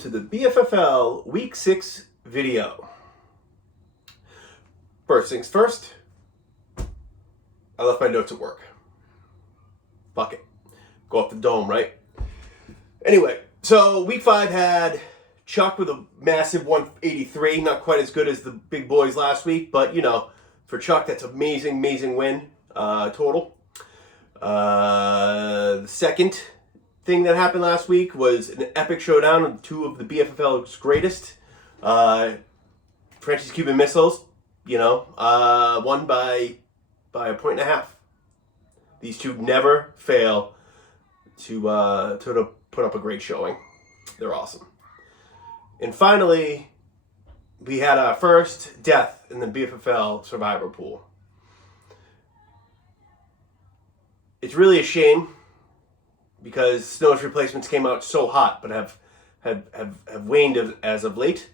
to the BFFL Week 6 video. First things first, I left my notes at work. Fuck it. Go up the dome, right? Anyway, so Week 5 had Chuck with a massive 183. Not quite as good as the big boys last week, but, you know, for Chuck, that's amazing, amazing win total. The second thing that happened last week was an epic showdown of two of the BFFL's greatest. Frenchie's Cuban Missiles, you know, won by a point and a half. These two never fail to put up a great showing. They're awesome. And finally, we had our first death in the BFFL Survivor Pool. It's really a shame because Snow's replacements came out so hot, but have waned as of late.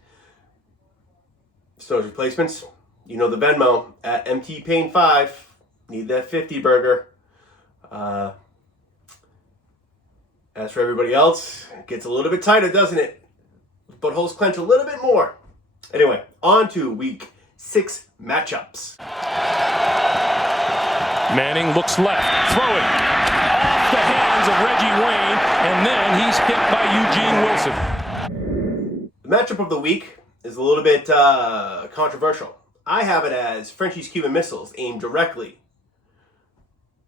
Snow's replacements, you know the Venmo at MT Payne 5. Need that 50 burger. As for everybody else, it gets a little bit tighter, doesn't it? Buttholes clench a little bit more. Anyway, on to Week 6 matchups. Manning looks left, throwing off the hands of Reggie Wayne, and then he's hit by Eugene Wilson. The matchup of the week is a little bit controversial. I have it as Frenchie's Cuban Missiles aimed directly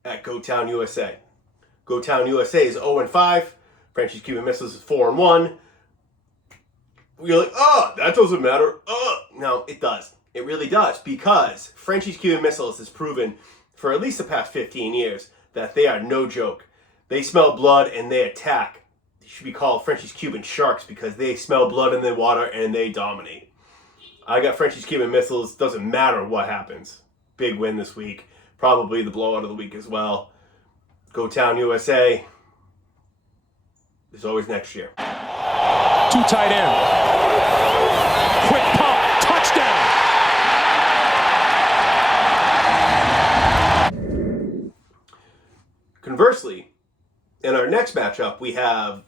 at Go Town USA. Go Town USA is 0-5. Frenchie's Cuban Missiles is 4-1. You're like, oh, that doesn't matter. No, it does. It really does, because Frenchie's Cuban Missiles has proven for at least the past 15 years that they are no joke. They smell blood and they attack. They should be called Frenchie's Cuban Sharks because they smell blood in the water and they dominate. I got Frenchie's Cuban Missiles. Doesn't matter what happens. Big win this week. Probably the blowout of the week as well. Go Town USA. There's always next year. Two tight end. Quick pump. Touchdown. Conversely, in our next matchup, we have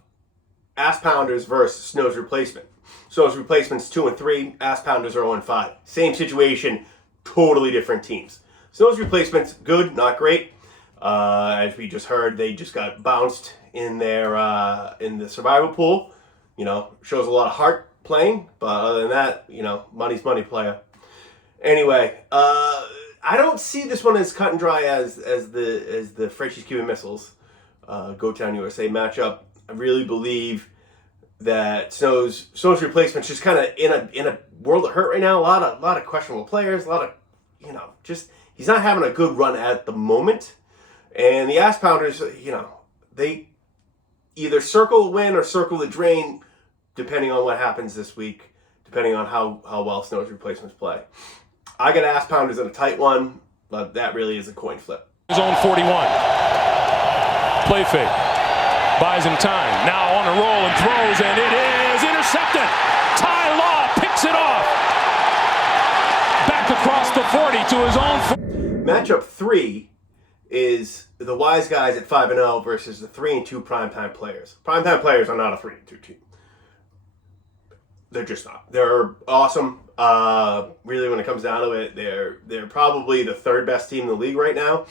Ass Pounders versus Snow's Replacement. Snow's Replacement's 2-3. Ass Pounders are 0-5. Same situation, totally different teams. Snow's Replacement's good, not great. As we just heard, they just got bounced in the survival pool. You know, shows a lot of heart playing, but other than that, you know, money's money, player. Anyway, I don't see this one as cut and dry as the Frenchie's Cuban Missiles Go Town USA matchup. I really believe that Snow's Replacement's just kind of in a world of hurt right now. A lot of questionable players. A lot of, you know, just he's not having a good run at the moment. And the Ass Pounders, you know, they either circle the win or circle the drain, depending on what happens this week, depending on how well Snow's Replacements play. I got Ass Pounders in a tight one, but that really is a coin flip. His own 41. Play fake. Buys him time. Now on a roll and throws, and it is intercepted. Ty Law picks it off. Back across the 40 to his own. Matchup 3 is the Wise Guys at 5-0 versus the 3-2 Primetime Players. Primetime Players are not a 3-2 team. They're just not. They're awesome. Really, when it comes down to it, they're probably the third best team in the league right now.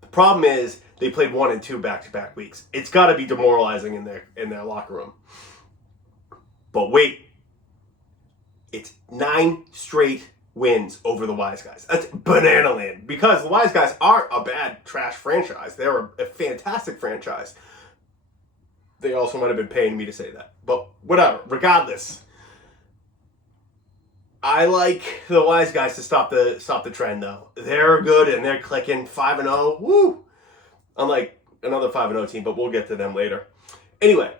The problem is they played 1 and 2 back-to-back weeks. It's got to be demoralizing in their locker room. But wait, it's 9 straight wins over the Wise Guys. That's banana land, because the Wise Guys aren't a bad trash franchise. They're a fantastic franchise. They also might have been paying me to say that, but whatever. Regardless, I like the Wise Guys to stop the trend though. They're good and they're clicking. 5-0. Woo! Unlike another 5-0 team, but we'll get to them later. Anyway,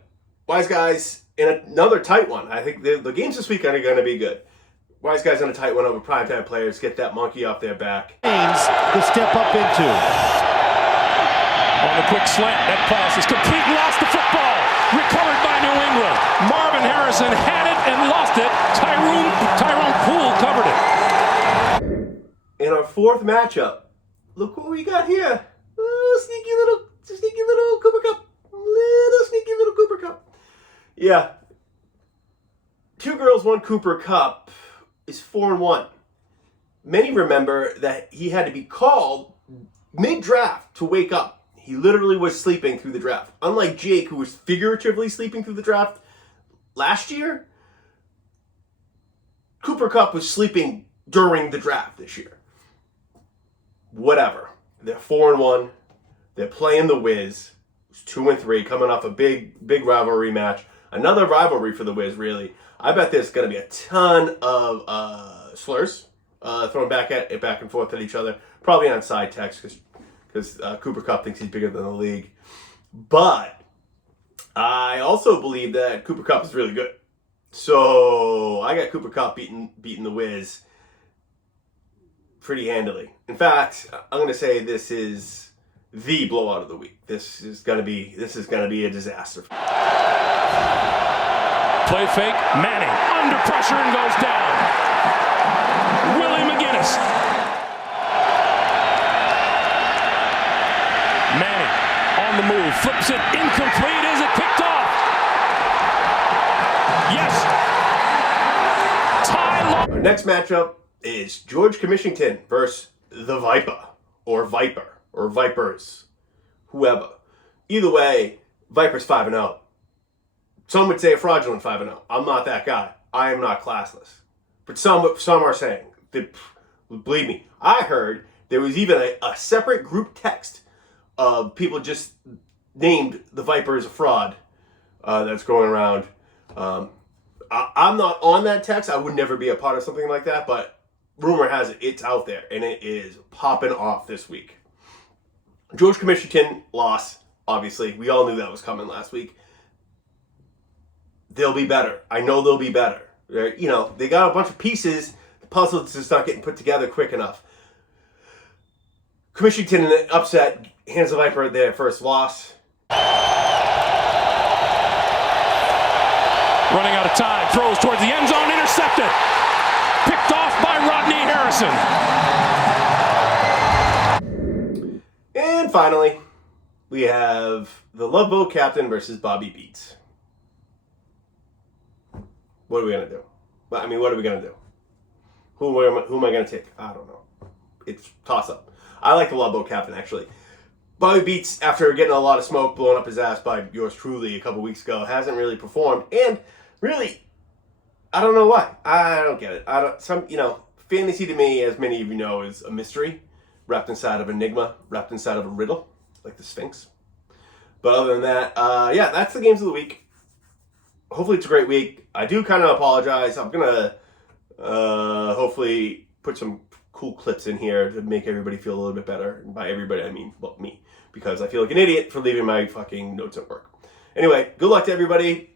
Wise Guys in another tight one. I think the games this week are going to be good. Wise Guys on a tight one over Primetime Players. Get that monkey off their back. To step up into. On the quick slant, that pass is complete. Lost the football. Recovered by New England. Marvin Harrison had it and lost it. Tyrone Poole covered In it. our fourth matchup, look what we got here. Sneaky little Cooper Cup. Little sneaky little Cooper Cup. Yeah. Two Girls, One Cooper Cup is 4-1. Many remember that he had to be called mid-draft to wake up. He literally was sleeping through the draft. Unlike Jake, who was figuratively sleeping through the draft last year, Cooper Cup was sleeping during the draft this year. Whatever. They're 4-1. They're playing the Wiz. It's 2-3, coming off a big rivalry match. Another rivalry for the Wiz, really. I bet there's going to be a ton of slurs thrown back and forth at each other. Probably on side text because Cooper Cup thinks he's bigger than the league. But I also believe that Cooper Cup is really good. So I got Cooper Cup beating the Wiz pretty handily. In fact, I'm going to say this is the blowout of the week. This is going to be a disaster. Play fake, Manning under pressure and goes down. Willie McGinnis. Manning on the move, flips it incomplete. Is it picked off? Yes. Our next matchup is George Commissionton versus the Viper or Vipers, whoever. Either way, Vipers 5-0. Some would say a fraudulent 5-0. I'm not that guy. I am not classless. But some are saying, believe me, I heard there was even a separate group text of people just named the Vipers a fraud that's going around. I'm not on that text. I would never be a part of something like that, but rumor has it it's out there, and it is popping off this week. George Commissionton lost, obviously. We all knew that was coming last week. They'll be better. I know they'll be better. You know, they got a bunch of pieces. The puzzle is just not getting put together quick enough. Commissionton in an upset hands the Viper their first loss. Running out of time, throws towards the end zone, intercepted. Picked off by Rodney Harrison. And finally, we have the Love Boat Captain versus Bobby Beats. What are we going to do? I mean, what are we going to do? Who am I going to take? I don't know. It's toss-up. I like the Love Boat Captain, actually. Bobby Beats, after getting a lot of smoke blown up his ass by yours truly a couple weeks ago, hasn't really performed. And really, I don't know why. I don't get it. Fantasy to me, as many of you know, is a mystery wrapped inside of an enigma, wrapped inside of a riddle, like the Sphinx. But other than that, that's the games of the week. Hopefully it's a great week. I do kind of apologize. I'm going to hopefully put some cool clips in here to make everybody feel a little bit better. And by everybody, I mean, well, me. Because I feel like an idiot for leaving my fucking notes at work. Anyway, good luck to everybody.